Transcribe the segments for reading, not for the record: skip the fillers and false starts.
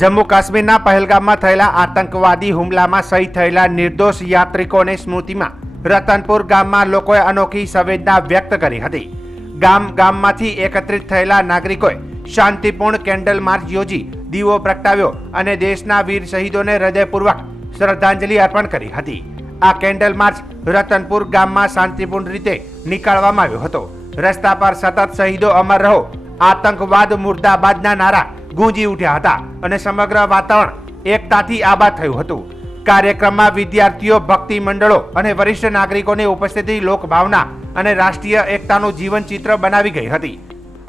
જમ્મુ કાશ્મીરના પહેલગામમાં થયેલા આતંકવાદી હુમલામાં શહીદ થયેલા નિર્દોષ યાત્રિકોની સ્મૃતિમાં રતનપુર ગામમાં લોકોએ અનોખી સંવેદના વ્યક્ત કરી હતી। ગામમાંથી એકત્રિત થયેલા નાગરિકોએ શાંતિપૂર્ણ કેન્ડલ માર્ચ યોજી દીવો પ્રગટાવ્યો અને દેશના વીર શહીદોને હૃદયપૂર્વક શ્રદ્ધાંજલિ અર્પણ કરી હતી। આ કેન્ડલ માર્ચ રતનપુર ગામમાં શાંતિપૂર્ણ રીતે નીકાળવામાં આવ્યો હતો। રસ્તા પર સતત શહીદો અમર રહો, આતંકવાદ મુર્દાબાદના નારા ગૂંજી ઉઠ્યા હતા અને સમગ્ર વાતાવરણ એકતાથી આબાદ થયું હતું। કાર્યક્રમમાં વિદ્યાર્થીઓ, ભક્તિ મંડળો અને વરિષ્ઠ નાગરિકોની ઉપસ્થિતિ લોકભાવના અને રાષ્ટ્રીય એકતાનું જીવન ચિત્ર બનાવી ગઈ હતી।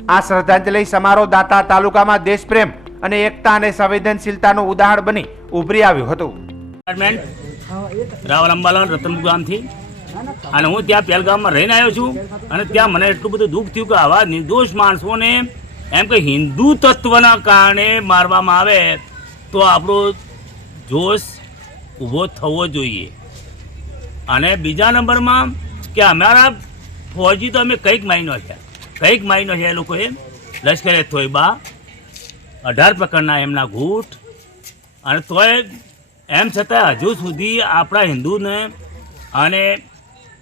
આ શ્રદ્ધાંજલિ સમારોહ દાતા તાલુકામાં દેશપ્રેમ અને એકતા અને સંવેદનશીલતાનું ઉદાહરણ બની ઉભરી આવ્યું હતું। રાવલ અંબાલાલ રતનપુર ગામથી અને હું ત્યાં પહેલગામમાં રહીને આવ્યો છું અને ત્યાં મને એટલું બધું દુઃખ થયું કે આવા નિર્દોષ માણસોને એમ કે હિન્દુ તત્વના કારણે મારવામાં આવે તો આપણો જોશ ઊભો થવો જોઈએ। અને બીજા નંબરમાં કે અમારા ફૌજી તો અમે કંઈક માયનો છે એ લોકોએ લશ્કરે તોયબા 18 પ્રકારના એમના ઘૂંટ અને તોય એમ છતાં હજુ સુધી આપણા હિન્દુને અને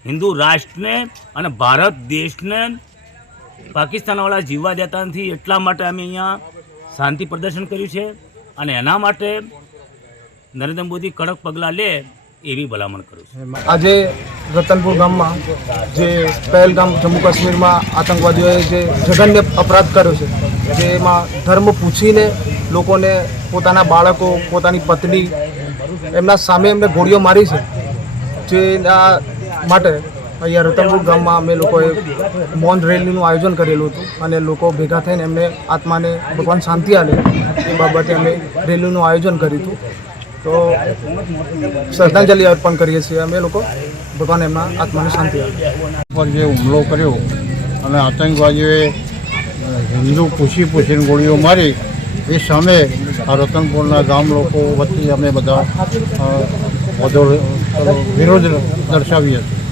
હિન્દુ રાષ્ટ્રને અને ભારત દેશને પાકિસ્તાનવાળા જીવવા દેતા નથી। એટલા માટે અમે અહીંયા શાંતિ પ્રદર્શન કર્યું છે અને એના માટે નરેન્દ્ર મોદી કડક પગલાં લે એવી ભલામણ કરું છું। આજે રતનપુર ગામમાં જે પહેલગામ જમ્મુ કાશ્મીરમાં આતંકવાદીઓએ જે જઘન્ય અપરાધ કર્યો છે, જેમાં ધર્મ પૂછીને લોકોને પોતાના બાળકો, પોતાની પત્ની એમના સામે એમને ગોળીઓ મારી છે, જેના માટે અહીંયા રતનપુર ગામમાં અમે લોકોએ મૌન રેલીનું આયોજન કરેલું હતું અને લોકો ભેગા થઈને એમને આત્માને ભગવાન શાંતિ આપે એ બાબતે અમે રેલીનું આયોજન કર્યું હતું। તો શ્રદ્ધાંજલિ અર્પણ કરીએ છીએ અમે લોકો, ભગવાન એમના આત્માને શાંતિ આપે। પર જે હુમલો કર્યો અને આતંકવાદીઓએ હિન્દુ પૂછીને ગોળીઓ મારી એ સામે આ રતનપુરના ગામ લોકો વચ્ચે અમે બધા વિરોધ દર્શાવીએ છીએ।